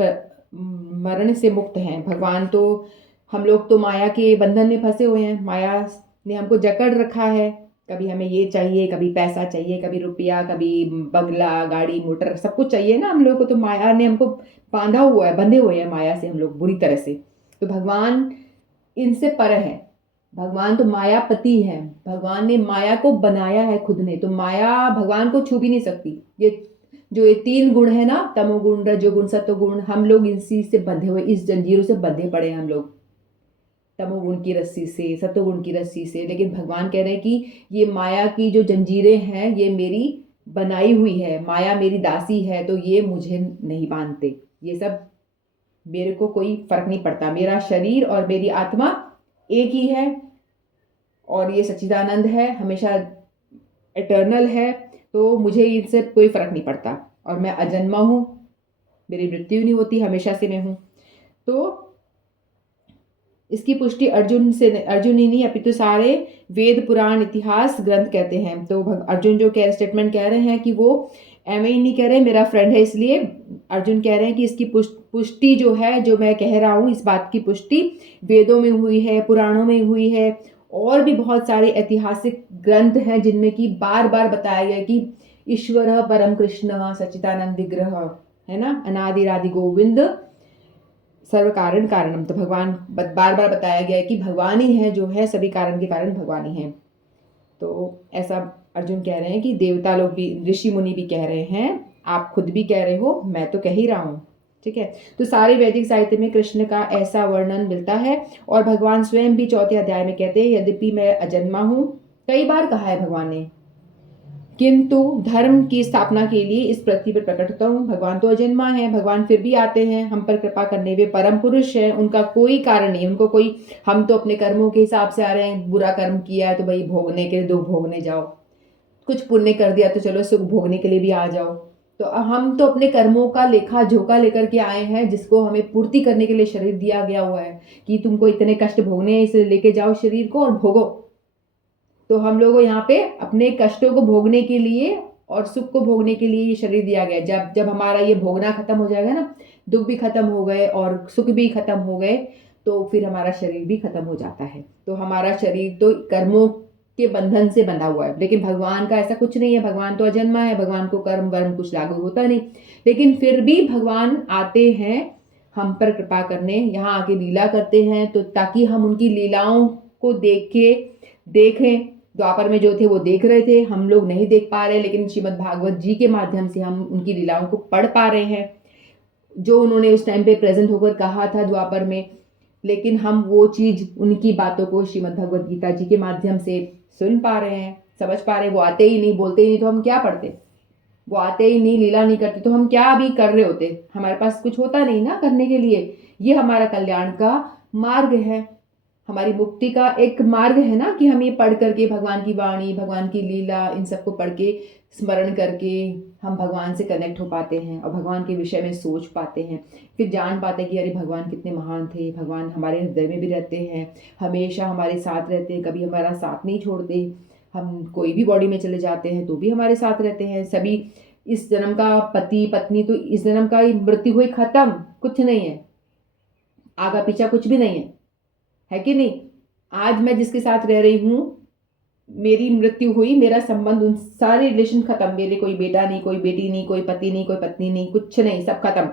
मरण से मुक्त हैं। भगवान तो, हम लोग तो माया के बंधन में फंसे हुए हैं, माया ने हमको जकड़ रखा है। कभी हमें ये चाहिए, कभी पैसा चाहिए, कभी रुपया, कभी बंगला, गाड़ी, मोटर, सब कुछ चाहिए ना हम लोग को। तो माया ने हमको बांधा हुआ है, बंधे हुए हैं माया से हम लोग बुरी तरह से। तो भगवान इनसे पर है, भगवान तो मायापति है, भगवान ने माया को बनाया है खुद ने, तो माया भगवान को छू भी नहीं सकती। ये तीन गुण है ना, तमोगुण, रजोगुण, सत्वगुण, हम लोग इसी से बंधे हुए, इस जंजीरों से बंधे पड़े हैं हम लोग, तमोगुण की रस्सी से, सत्वगुण की रस्सी से। लेकिन भगवान कह रहे हैं कि ये माया की जो जंजीरें हैं ये मेरी बनाई हुई है, माया मेरी दासी है, तो ये मुझे नहीं बांधते, ये सब मेरे को कोई फर्क नहीं पड़ता, मेरा शरीर और मेरी आत्मा एक ही है, और ये सच्चिदानंद है, हमेशा एटर्नल है, तो मुझे इनसे कोई फर्क नहीं पड़ता, और मैं अजन्मा हूँ, मेरी मृत्यु नहीं होती, हमेशा से मैं हूँ। तो इसकी पुष्टि अर्जुन ही नहीं अपितु सारे वेद पुराण इतिहास ग्रंथ कहते हैं। तो अर्जुन जो स्टेटमेंट कह रहे हैं कि वो एवं ही नहीं कह रहे मेरा फ्रेंड है इसलिए, अर्जुन कह रहे हैं कि इसकी पुष्टि जो है, जो मैं कह रहा हूँ, इस बात की पुष्टि वेदों में हुई है, पुराणों में हुई है, और भी बहुत सारे ऐतिहासिक ग्रंथ हैं जिनमें कि बार बार बताया गया कि ईश्वर परम कृष्ण सच्चिदानंद विग्रह है ना, अनादिरादि गोविंद सर्व कारण कारणम। तो भगवान बार बार बताया गया है कि भगवान ही है जो है, सभी कारण के कारण भगवान ही है। तो ऐसा अर्जुन कह रहे हैं कि देवता लोग भी, ऋषि मुनि भी कह रहे हैं, आप खुद भी कह रहे हो, मैं तो कह ही रहा हूँ। ठीक है, तो सारे वैदिक साहित्य में कृष्ण का ऐसा वर्णन मिलता है, और भगवान स्वयं भी 4 अध्याय में कहते हैं यद्यपि मैं अजन्मा हूँ, कई बार कहा है भगवान ने, किंतु धर्म की स्थापना के लिए इस पृथ्वी पर प्रकट होता हूँ। भगवान तो अजन्मा है, भगवान फिर भी आते हैं हम पर कृपा करने, वे परम पुरुष हैं, उनका कोई कारण नहीं, उनको कोई, हम तो अपने कर्मों के हिसाब से आ रहे हैं, बुरा कर्म किया है तो भाई भोगने के लिए दुख भोगने जाओ, कुछ पुण्य कर दिया तो चलो सुख भोगने के लिए भी आ जाओ। तो हम तो अपने कर्मों का लेखा जोखा लेकर के आए हैं, जिसको हमें पूर्ति करने के लिए शरीर दिया गया हुआ है कि तुमको इतने कष्ट भोगने हैं, इसे लेके जाओ शरीर को और भोगो। तो हम लोगों यहाँ पे अपने कष्टों को भोगने के लिए और सुख को भोगने के लिए ये शरीर दिया गया। जब जब हमारा ये भोगना खत्म हो जाएगा ना, दुख भी खत्म हो गए और सुख भी खत्म हो गए, तो फिर हमारा शरीर भी खत्म हो जाता है। तो हमारा शरीर तो कर्मों के बंधन से बंधा हुआ है, लेकिन भगवान का ऐसा कुछ नहीं है, भगवान तो अजन्मा है, भगवान को कर्म वर्म कुछ लागू होता नहीं, लेकिन फिर भी भगवान आते हैं हम पर कृपा करने, यहाँ आके लीला करते हैं, तो ताकि हम उनकी लीलाओं को देखें। द्वापर में जो थे वो देख रहे थे, हम लोग नहीं देख पा रहे, लेकिन श्रीमद् भागवत जी के माध्यम से हम उनकी लीलाओं को पढ़ पा रहे हैं, जो उन्होंने उस टाइम पे प्रेजेंट होकर कहा था द्वापर में। लेकिन हम वो चीज, उनकी बातों को श्रीमद् भगवत गीता जी के माध्यम से सुन पा रहे हैं, समझ पा रहे हैं। वो आते ही नहीं, बोलते ही नहीं, तो हम क्या पढ़ते? वो आते ही नहीं, लीला नहीं करते, तो हम क्या अभी कर रहे होते? हमारे पास कुछ होता नहीं ना करने के लिए। ये हमारा कल्याण का मार्ग है, हमारी मुक्ति का एक मार्ग है ना, कि हम ये पढ़ करके भगवान की वाणी, भगवान की लीला, इन सबको पढ़ के स्मरण करके हम भगवान से कनेक्ट हो पाते हैं और भगवान के विषय में सोच पाते हैं, फिर जान पाते हैं कि अरे भगवान कितने महान थे, भगवान हमारे हृदय में भी रहते हैं, हमेशा हमारे साथ रहते हैं, कभी हमारा साथ नहीं छोड़ते। हम कोई भी बॉडी में चले जाते हैं तो भी हमारे साथ रहते हैं सभी। इस जन्म का पति पत्नी, तो इस जन्म का मृत्यु हुई, खत्म, कुछ नहीं है, आगा पीछा कुछ भी नहीं है कि नहीं? आज मैं जिसके साथ रह रही हूँ, मेरी मृत्यु हुई, मेरा संबंध, उन सारे रिलेशन खत्म, मेरे कोई बेटा नहीं, कोई बेटी नहीं, कोई पति नहीं, कोई पत्नी नहीं, कुछ नहीं, सब खत्म,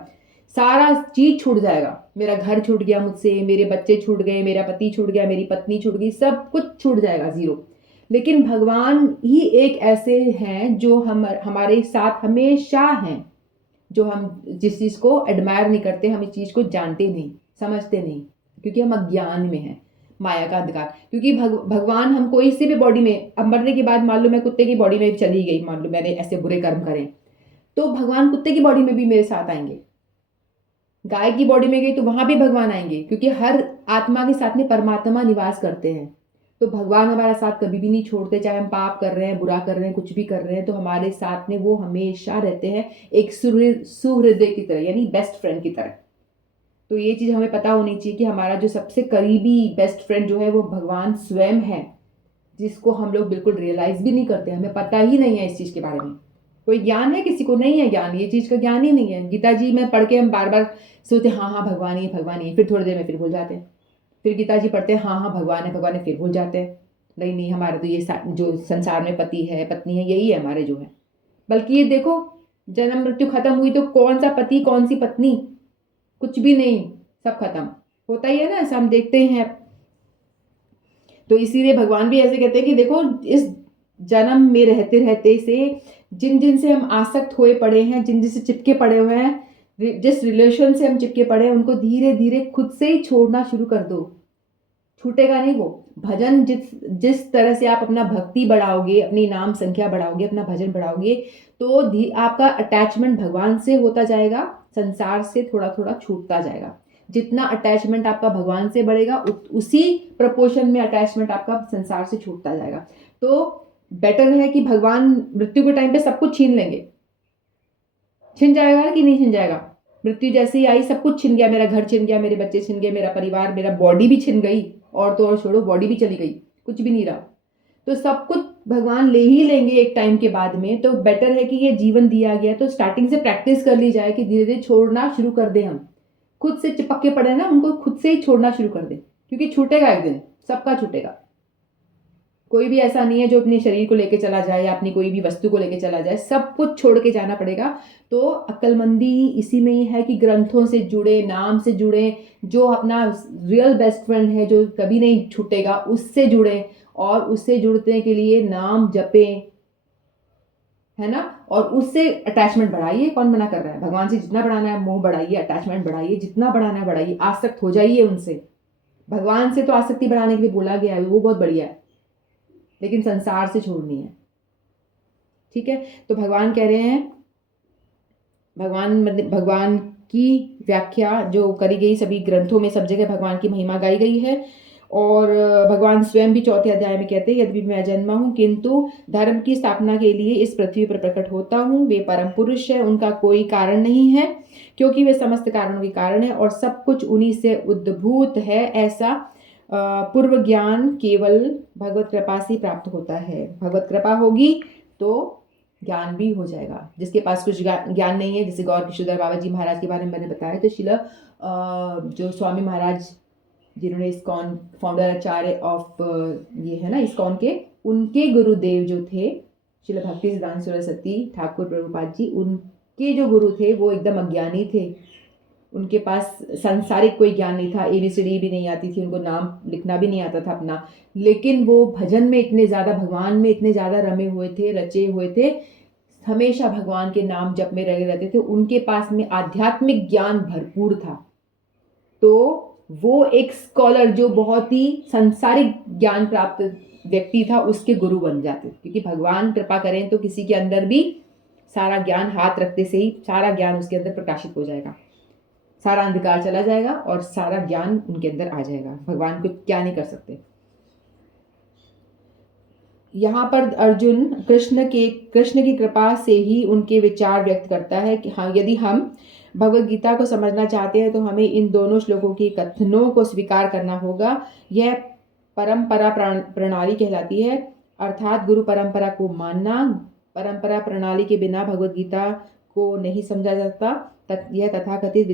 सारा चीज छूट जाएगा। मेरा घर छूट गया मुझसे, मेरे बच्चे छूट गए, मेरा पति छूट गया, मेरी पत्नी छूट गई, सब कुछ छूट जाएगा, जीरो। लेकिन भगवान ही एक ऐसे हैं जो हमारे साथ हमेशा हैं, जो हम जिस चीज को एडमायर नहीं करते, हम इस चीज को जानते नहीं, समझते नहीं, क्योंकि हम अज्ञान में हैं, माया का अंधकार। क्योंकि भगवान हम कोई सी भी बॉडी में, अब मरने के बाद मान लो मैं कुत्ते की बॉडी में चली गई, मान लो मैंने ऐसे बुरे कर्म करे, तो भगवान कुत्ते की बॉडी में भी मेरे साथ आएंगे। गाय की बॉडी में गई तो वहां भी भगवान आएंगे, क्योंकि हर आत्मा के साथ में परमात्मा निवास करते हैं। तो भगवान हमारा साथ कभी भी नहीं छोड़ते, चाहे हम पाप कर रहे हैं, बुरा कर रहे हैं, कुछ भी कर रहे हैं, तो हमारे साथ में वो हमेशा रहते हैं, एक सुहृदय की तरह, यानी बेस्ट फ्रेंड की तरह। तो ये चीज हमें पता होनी चाहिए कि हमारा जो सबसे करीबी बेस्ट फ्रेंड जो है वो भगवान स्वयं है, जिसको हम लोग बिल्कुल रियलाइज भी नहीं करते, हमें पता ही नहीं है इस चीज के बारे में। कोई ज्ञान है किसी को? नहीं है ज्ञान, ये चीज का ज्ञान ही नहीं है। गीता जी में पढ़ के हम बार बार सोचते हाँ हाँ भगवान ही भगवान ही, फिर थोड़ी देर में फिर भूल जाते हैं, फिर गीता जी पढ़ते हैं हाँ हाँ भगवान है, फिर भूल जाते हैं, नहीं नहीं हमारा तो ये जो संसार में पति है पत्नी है यही है हमारे जो है। बल्कि ये देखो, जन्म मृत्यु खत्म हुई तो कौन सा पति कौन सी पत्नी, कुछ भी नहीं, सब खत्म होता ही है ना, ऐसा हम देखते हैं। तो इसीलिए भगवान भी ऐसे कहते हैं कि देखो, इस जन्म में रहते रहते से जिन जिन से हम आसक्त हुए पड़े हैं, जिन जिन से चिपके पड़े हुए हैं, जिस रिलेशन से हम चिपके पड़े हैं, उनको धीरे धीरे खुद से ही छोड़ना शुरू कर दो। छूटेगा नहीं वो भजन। जिस तरह से आप अपना भक्ति बढ़ाओगे, अपनी नाम संख्या बढ़ाओगे, अपना भजन बढ़ाओगे, तो आपका अटैचमेंट भगवान से होता जाएगा, संसार से थोड़ा थोड़ा छूटता जाएगा। जितना अटैचमेंट आपका भगवान से बढ़ेगा, उसी प्रपोर्शन में अटैचमेंट आपका संसार से छूटता जाएगा। तो बेटर है कि भगवान मृत्यु के टाइम पे सब कुछ छीन लेंगे। छिन जाएगा कि नहीं छिन जाएगा? मृत्यु जैसे ही आई, सब कुछ छिन गया, मेरा घर छिन गया, मेरे बच्चे छिन गए, मेरा परिवार, मेरा बॉडी भी छिन गई, और तो और छोड़ो, बॉडी भी चली गई, कुछ भी नहीं रहा। तो सब कुछ भगवान ले ही लेंगे एक टाइम के बाद में। तो बेटर है कि ये जीवन दिया गया तो स्टार्टिंग से प्रैक्टिस कर ली जाए कि धीरे धीरे छोड़ना शुरू कर दे। हम खुद से चिपक के पड़े ना, उनको खुद से ही छोड़ना शुरू कर दे, क्योंकि छूटेगा एक दिन, सबका छूटेगा। कोई भी ऐसा नहीं है जो अपने शरीर को लेके चला जाए या अपनी कोई भी वस्तु को लेके चला जाए, सब कुछ छोड़ के जाना पड़ेगा। तो अक्लमंदी इसी में ही है कि ग्रंथों से जुड़े, नाम से जुड़े, जो अपना रियल बेस्ट फ्रेंड है जो कभी नहीं छूटेगा, उससे जुड़े, और उससे जुड़ने के लिए नाम जपें, है ना, और उससे अटैचमेंट बढ़ाइए। कौन मना कर रहा है? भगवान से जितना बढ़ाना है मोह बढ़ाइए, अटैचमेंट बढ़ाइए, जितना बढ़ाना है बढ़ाइए, आसक्त हो जाइए उनसे। भगवान से तो आसक्ति बढ़ाने के लिए बोला गया है, वो बहुत बढ़िया है, लेकिन संसार से छोड़नी है। ठीक है, तो भगवान कह रहे हैं, भगवान की व्याख्या जो करी गई सभी ग्रंथों में, सब जगह भगवान की महिमा गाई गई है। और भगवान स्वयं भी 4 अध्याय में कहते हैं, यद्यपि मैं जन्मा हूँ किंतु धर्म की स्थापना के लिए इस पृथ्वी पर प्रकट होता हूँ। वे परम पुरुष है, उनका कोई कारण नहीं है, क्योंकि वे समस्त कारणों के कारण है और सब कुछ उन्हीं से उद्भूत है। ऐसा पूर्व ज्ञान केवल भगवत कृपा से प्राप्त होता है। भगवत कृपा होगी तो ज्ञान भी हो जाएगा। जिसके पास कुछ ज्ञान नहीं है, जैसे गौर किशोरदास बाबा जी महाराज के बारे में मैंने बताया, तो शिला जो स्वामी महाराज जिन्होंने इस्कॉन फाउंडर आचार्य ऑफ ये है ना इस्कॉन के, उनके गुरुदेव जो थे शिला भक्ति सिद्धांत सरस्वती ठाकुर प्रभुपाद जी, उनके जो गुरु थे वो एकदम अज्ञानी थे। उनके पास सांसारिक कोई ज्ञान नहीं था, ABCD भी नहीं आती थी, उनको नाम लिखना भी नहीं आता था अपना, लेकिन वो भजन में इतने ज़्यादा, भगवान में इतने ज़्यादा रमे हुए थे, रचे हुए थे, हमेशा भगवान के नाम जप में लगे रहते थे। उनके पास में आध्यात्मिक ज्ञान भरपूर था। तो वो एक स्कॉलर जो बहुत ही संसारिक ज्ञान प्राप्त व्यक्ति था, उसके गुरु बन जाते, क्योंकि भगवान कृपा करें तो किसी के अंदर भी सारा ज्ञान हाथ रखते से ही सारा ज्ञान उसके अंदर प्रकाशित हो जाएगा, सारा अंधकार चला जाएगा और सारा ज्ञान उनके अंदर आ जाएगा। भगवान को क्या नहीं कर सकते। यहाँ पर अर्जुन कृष्ण की कृपा से ही उनके विचार व्यक्त करता है कि हाँ, यदि हम भगवद गीता को समझना चाहते हैं तो हमें इन दोनों श्लोकों की कथनों को स्वीकार करना होगा। यह परंपरा प्रणाली कहलाती है, अर्थात गुरु परंपरा को मानना। परंपरा प्रणाली के बिना भगवद गीता को नहीं समझा जाता। यह तथाकथित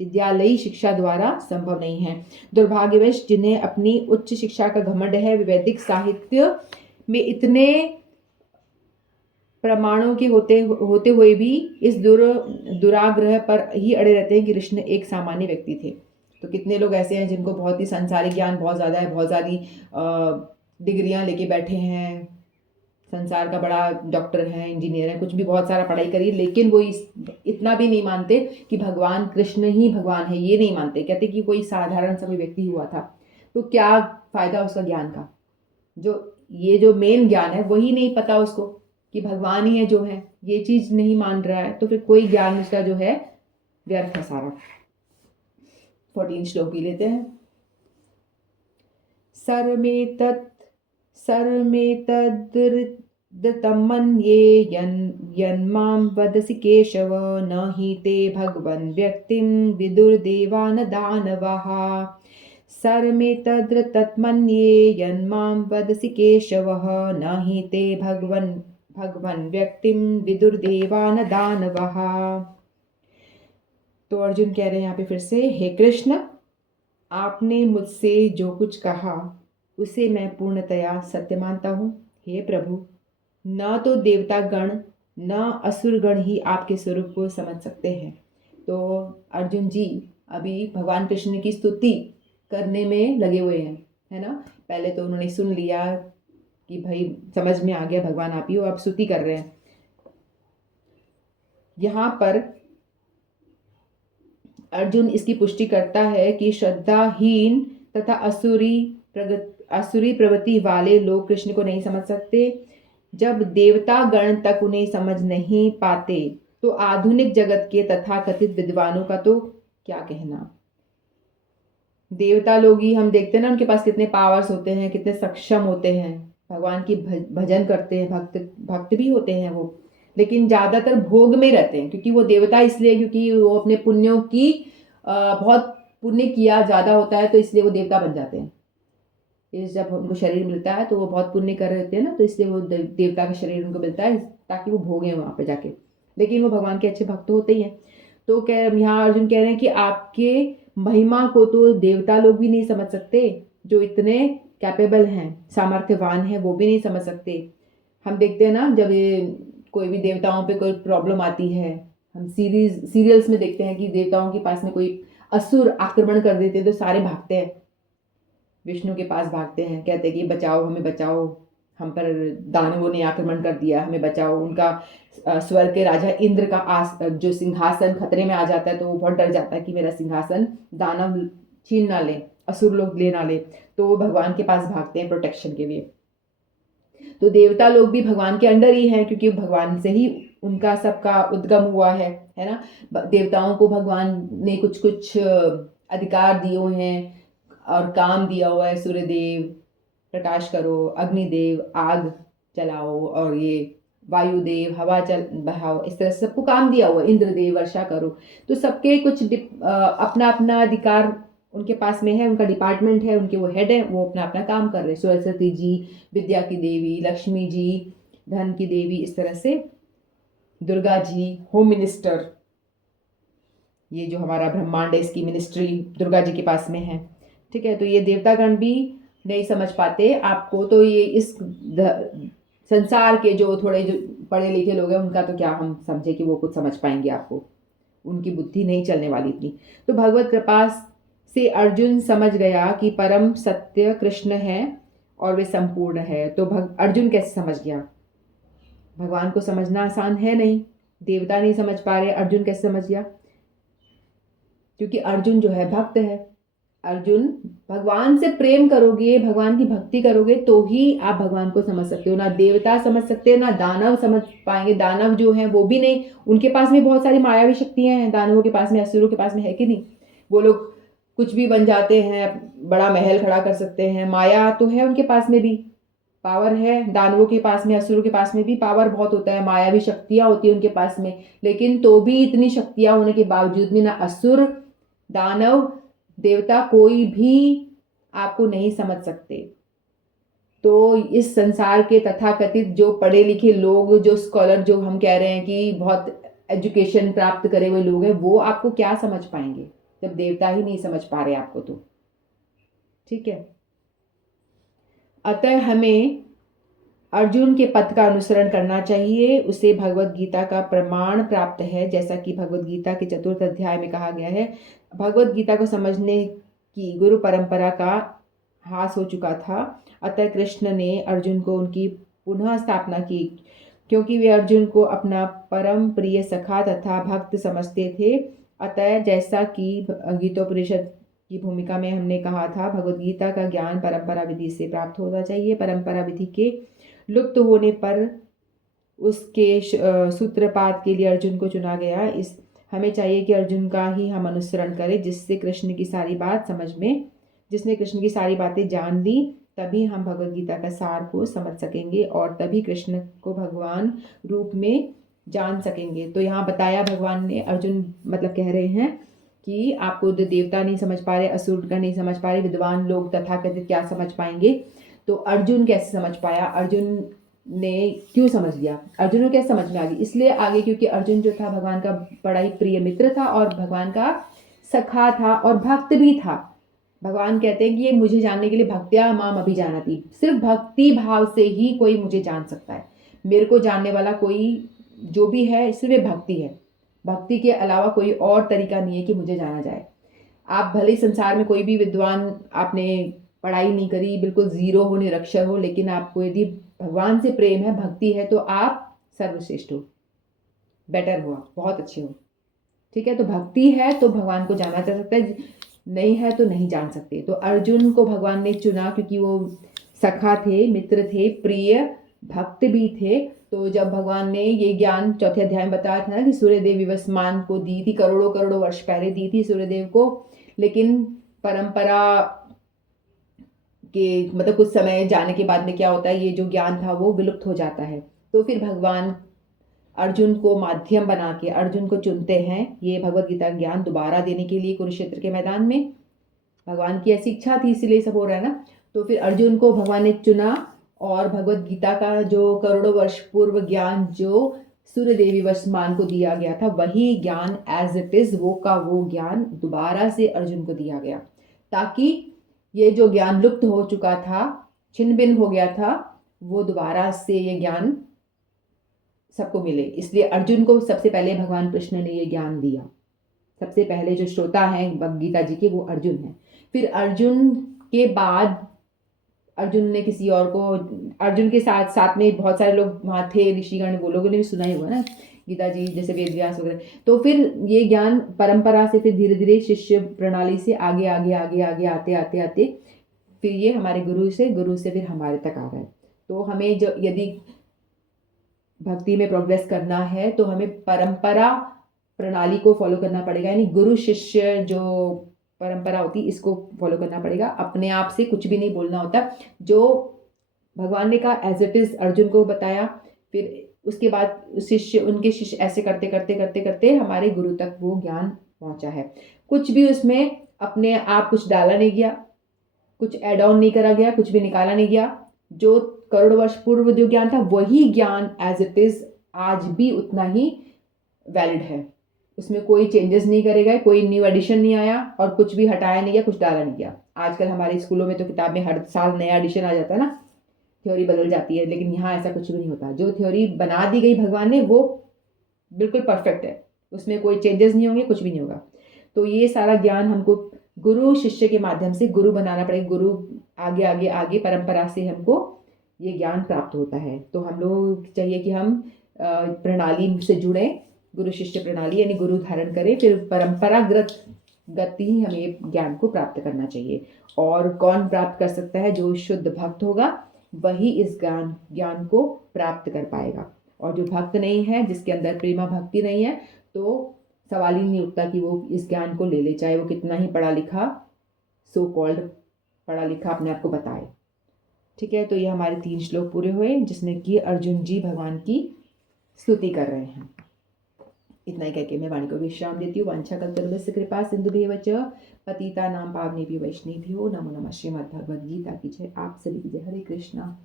विद्यालयी शिक्षा द्वारा संभव नहीं है। दुर्भाग्यवश जिन्हें अपनी उच्च शिक्षा का घमंड है, वे वैदिक साहित्य में इतने प्रमाणों के होते हुए भी इस दुराग्रह पर ही अड़े रहते हैं कि कृष्ण एक सामान्य व्यक्ति थे। तो कितने लोग ऐसे हैं जिनको बहुत ही सांसारिक ज्ञान बहुत ज़्यादा है, बहुत सारी डिग्रियां लेके बैठे हैं, संसार का बड़ा डॉक्टर है, इंजीनियर है, कुछ भी बहुत सारा पढ़ाई करी, लेकिन वो इतना भी नहीं मानते कि भगवान कृष्ण ही भगवान है, ये नहीं मानते। कहते कि कोई साधारण सा कोई व्यक्ति हुआ था, तो क्या फायदा उसका ज्ञान का? जो मेन ज्ञान है वही नहीं पता उसको कि भगवान ही है जो है, ये चीज नहीं मान रहा है, तो फिर कोई ज्ञान उसका जो है व्यर्थ है सारा। 14 श्लोक ही लेते हैं। सर्मेतद्ऋतमन्ये यन्मां वदसि केशव, न हि ते भगवन् व्यक्तिं विदुर्देवा न दानवः। सर्मेतद्ऋतमन्ये यन्मां वदसि केशवः, न हि ते भगवन् व्यक्तिं विदुर्देवा न दानवः। तो अर्जुन कह रहे हैं यहाँ पे फिर से, हे कृष्ण, आपने मुझसे जो कुछ कहा उसे मैं पूर्णतया सत्य मानता हूँ। हे प्रभु, न तो देवता गण न असुर गण ही आपके स्वरूप को समझ सकते हैं। तो अर्जुन जी अभी भगवान कृष्ण की स्तुति करने में लगे हुए हैं, है ना। पहले तो उन्होंने सुन लिया कि भाई समझ में आ गया भगवान आप ही हो, अब स्तुति कर रहे हैं। यहाँ पर अर्जुन इसकी पुष्टि करता है कि श्रद्धाहीन तथा असुरी प्रवृत्ति वाले लोग कृष्ण को नहीं समझ सकते। जब देवता गण तक उन्हें समझ नहीं पाते तो आधुनिक जगत के तथाकथित विद्वानों का तो क्या कहना। देवता लोग ही हम देखते हैं ना, उनके पास कितने पावर्स होते हैं, कितने सक्षम होते हैं, भगवान की भजन करते हैं, भक्त भी होते हैं वो, लेकिन ज्यादातर भोग में रहते हैं। क्योंकि वो देवता इसलिए क्योंकि वो अपने पुण्यों की बहुत पुण्य किया ज्यादा होता है तो इसलिए वो देवता बन जाते हैं। जब उनको शरीर मिलता है तो वो बहुत पुण्य कर रहे होते हैं ना, तो इसलिए वो देवता का शरीर उनको मिलता है ताकि वो भोगें वहां पे जाके, लेकिन वो भगवान के अच्छे भक्त होते ही हैं। तो यहाँ अर्जुन कह रहे हैं कि आपके महिमा को तो देवता लोग भी नहीं समझ सकते, जो इतने कैपेबल हैं, सामर्थ्यवान हैं, वो भी नहीं समझ सकते। हम देखते हैं ना, जब ये कोई भी देवताओं पे कोई प्रॉब्लम आती है, हम सीरियल्स में देखते हैं कि देवताओं के पास में कोई असुर आक्रमण कर देते हैं तो सारे भागते हैं, विष्णु के पास भागते हैं, कहते हैं कि बचाओ हमें, बचाओ, हम पर दानवों ने आक्रमण कर दिया, हमें बचाओ। उनका स्वर्ग के राजा इंद्र का जो सिंहासन खतरे में आ जाता है तो वो बहुत डर जाता है कि मेरा सिंहासन दानव छीन ना ले, असुर लोग ले ना ले, तो वो भगवान के पास भागते हैं प्रोटेक्शन के लिए। तो देवता लोग भी भगवान के अंडर ही हैं, क्योंकि भगवान से ही उनका सबका उद्गम हुआ है ना। देवताओं को भगवान ने कुछ कुछ अधिकार दिए हुए हैं और काम दिया हुआ है। सूर्यदेव प्रकाश करो, अग्निदेव आग चलाओ, और ये वायुदेव हवा बहाओ, इस तरह से सबको काम दिया हुआ है। इंद्रदेव वर्षा करो, तो सबके कुछ अपना अपना अधिकार उनके पास में है, उनका डिपार्टमेंट है, उनके वो हेड है, वो अपना अपना काम कर रहे हैं। सरस्वती जी विद्या की देवी, लक्ष्मी जी धन की देवी, इस तरह से दुर्गा जी होम मिनिस्टर, ये जो हमारा ब्रह्मांड है इसकी मिनिस्ट्री दुर्गा जी के पास में है, ठीक है। तो ये देवतागण भी नहीं समझ पाते आपको, तो ये इस संसार के जो थोड़े जो पढ़े लिखे लोग हैं उनका तो क्या हम समझे कि वो कुछ समझ पाएंगे आपको, उनकी बुद्धि नहीं चलने वाली इतनी। तो भगवत कृपा से अर्जुन समझ गया कि परम सत्य कृष्ण है और वे संपूर्ण है। तो अर्जुन कैसे समझ गया? भगवान को समझना आसान है नहीं, देवता नहीं समझ पा रहे, अर्जुन कैसे समझ गया? क्योंकि अर्जुन जो है भक्त है। अर्जुन भगवान से प्रेम करोगे, भगवान की भक्ति करोगे तो ही आप भगवान को समझ सकते हो। ना देवता समझ सकते हो, ना दानव समझ पाएंगे। दानव जो हैं वो भी नहीं, उनके पास में बहुत सारी मायावी शक्तियां हैं, दानवों के पास में, असुरों के पास में है कि नहीं। वो लोग कुछ भी बन जाते हैं, बड़ा महल खड़ा कर सकते हैं, माया तो है उनके पास में भी, पावर है। दानवों के पास में, असुरों के पास में भी पावर बहुत होता है, मायावी शक्तियां होती है उनके पास में, लेकिन तो भी इतनी शक्तियां होने के बावजूद भी ना असुर, दानव, देवता कोई भी आपको नहीं समझ सकते। तो इस संसार के तथाकथित जो पढ़े लिखे लोग, जो स्कॉलर, जो हम कह रहे हैं कि बहुत एजुकेशन प्राप्त करे हुए लोग हैं, वो आपको क्या समझ पाएंगे जब देवता ही नहीं समझ पा रहे आपको, तो ठीक है। अतः हमें अर्जुन के पथ का अनुसरण करना चाहिए, उसे भगवत गीता का प्रमाण प्राप्त है। जैसा कि भगवत गीता के 4th अध्याय में कहा गया है, भगवत गीता को समझने की गुरु परंपरा का हास हो चुका था। अतः कृष्ण ने अर्जुन को उनकी पुनः स्थापना की, क्योंकि वे अर्जुन को अपना परम प्रिय सखा तथा भक्त समझते थे। अतः जैसा कि गीतोपनिषद की भूमिका में हमने कहा था, भगवत गीता का ज्ञान परंपरा विधि से प्राप्त होना चाहिए। परंपरा विधि के लुप्त होने पर उसके सूत्रपात के लिए अर्जुन को चुना गया। हमें चाहिए कि अर्जुन का ही हम अनुसरण करें, जिससे कृष्ण की सारी बात समझ में, जिसने कृष्ण की सारी बातें जान ली, तभी हम भगवत गीता का सार को समझ सकेंगे और तभी कृष्ण को भगवान रूप में जान सकेंगे। तो यहाँ बताया भगवान ने, अर्जुन मतलब कह रहे हैं कि आपको देवता नहीं समझ पा रहे, असुर का नहीं समझ पा रहे, विद्वान लोग तथाकथित क्या समझ पाएंगे। तो अर्जुन कैसे समझ पाया, अर्जुन ने क्यों समझ लिया, अर्जुन को कैसे समझ में आ गई? इसलिए आगे क्योंकि अर्जुन जो था भगवान का बड़ा ही प्रिय मित्र था और भगवान का सखा था और भक्त भी था। भगवान कहते हैं कि ये मुझे जानने के लिए भक्त्या माम अभिजानती, सिर्फ भक्ति भाव से ही कोई मुझे जान सकता है। मेरे को जानने वाला कोई जो भी है सिर्फ भक्ति है, भक्ति के अलावा कोई और तरीका नहीं है कि मुझे जाना जाए। आप भले ही संसार में कोई भी विद्वान, आपने पढ़ाई नहीं करी, बिल्कुल ज़ीरो हो, निरक्षर हो, लेकिन आपको यदि भगवान से प्रेम है, भक्ति है, तो आप सर्वश्रेष्ठ हो, बेटर हो, आप बहुत अच्छे हो। ठीक है, तो भक्ति है तो भगवान को जाना जा सकता है, नहीं है तो नहीं जान सकते। तो अर्जुन को भगवान ने चुना क्योंकि वो सखा थे, मित्र थे, प्रिय भक्त भी थे। तो जब भगवान ने ये ज्ञान चौथे अध्याय में बताया था ना कि सूर्यदेव विवस्वान को दी थी, करोड़ों करोड़ों वर्ष पहले दी थी सूर्यदेव को, लेकिन परंपरा के मतलब कुछ समय जाने के बाद में क्या होता है, ये जो ज्ञान था वो विलुप्त हो जाता है। तो फिर भगवान अर्जुन को माध्यम बना के अर्जुन को चुनते हैं ये भगवत गीता ज्ञान दोबारा देने के लिए कुरुक्षेत्र के मैदान में। भगवान की ऐसी इच्छा थी, इसीलिए सब हो रहा है ना। तो फिर अर्जुन को भगवान ने चुना और भगवत गीता का जो करोड़ों वर्ष पूर्व ज्ञान जो सूर्यदेवी वस्मान को दिया गया था, वही ज्ञान एज इट इज वो का वो ज्ञान दोबारा से अर्जुन को दिया गया, ताकि ये जो ज्ञान लुप्त हो चुका था, छिन्न भिन्न हो गया था, वो दोबारा से ये ज्ञान सबको मिले। इसलिए अर्जुन को सबसे पहले भगवान कृष्ण ने ये ज्ञान दिया। सबसे पहले जो श्रोता हैं भगवद गीता जी के वो अर्जुन हैं। फिर अर्जुन के बाद अर्जुन ने किसी और को, अर्जुन के साथ साथ में बहुत सारे लोग वहाँ थे, ऋषिगण, वो लोगों ने भी सुना ही हुआ ना गीता जी, जैसे वेद व्यास वगैरह। तो फिर ये ज्ञान परंपरा से फिर धीरे धीरे शिष्य प्रणाली से आगे आगे आगे आगे आते आते आते फिर ये हमारे गुरु से फिर हमारे तक आ गए। तो हमें जो यदि भक्ति में प्रोग्रेस करना है तो हमें परंपरा प्रणाली को फॉलो करना पड़ेगा, यानी गुरु शिष्य जो परंपरा होती है इसको फॉलो करना पड़ेगा। अपने आप से कुछ भी नहीं बोलना होता, जो भगवान ने कहा एज इट इज अर्जुन को बताया, फिर उसके बाद शिष्य, उनके शिष्य ऐसे करते करते करते करते हमारे गुरु तक वो ज्ञान पहुंचा है। कुछ भी उसमें अपने आप कुछ डाला नहीं गया, कुछ एड ऑन नहीं करा गया, कुछ भी निकाला नहीं गया। जो करोड़ वर्ष पूर्व जो ज्ञान था वही ज्ञान एज इट इज आज भी उतना ही वैलिड है, उसमें कोई चेंजेस नहीं करे गए, कोई न्यू एडिशन नहीं आया और कुछ भी हटाया नहीं गया, कुछ डाला नहीं गया। आजकल हमारे स्कूलों में तो किताब में हर साल नया एडिशन आ जाता है ना, थ्योरी बदल जाती है, लेकिन यहाँ ऐसा कुछ भी नहीं होता। जो थ्योरी बना दी गई भगवान ने वो बिल्कुल परफेक्ट है, उसमें कोई चेंजेस नहीं होंगे, कुछ भी नहीं होगा। तो ये सारा ज्ञान हमको गुरु शिष्य के माध्यम से गुरु बनाना पड़ेगा। गुरु आगे आगे आगे परंपरा से हमको ये ज्ञान प्राप्त होता है। तो हम लोग चाहिए कि हम प्रणाली से जुड़े, गुरु शिष्य प्रणाली यानी गुरु धारण करें, फिर परंपरागत गति ही हमें ज्ञान को प्राप्त करना चाहिए। और कौन प्राप्त कर सकता है? जो शुद्ध भक्त होगा वही इस ज्ञान को प्राप्त कर पाएगा। और जो भक्त नहीं है, जिसके अंदर प्रेमा भक्ति नहीं है, तो सवाल ही नहीं उठता कि वो इस ज्ञान को ले ले, चाहे वो कितना ही पढ़ा लिखा, सो कॉल्ड पढ़ा लिखा अपने आप को बताए। ठीक है, तो ये हमारे 3 श्लोक पूरे हुए जिसमें कि अर्जुन जी भगवान की स्तुति कर रहे हैं। इतना ही कहकर मैं वाणी को विश्राम देती हूँ। वांछा कल्पतरुभ्यश्च कृपा सिंधुभ्येव च पतितानां पावनेभ्यो वैष्णवेभ्यो नमो नमः। श्रीमद् भगवद गीता की जय। आप सभी की जय। हरे कृष्णा।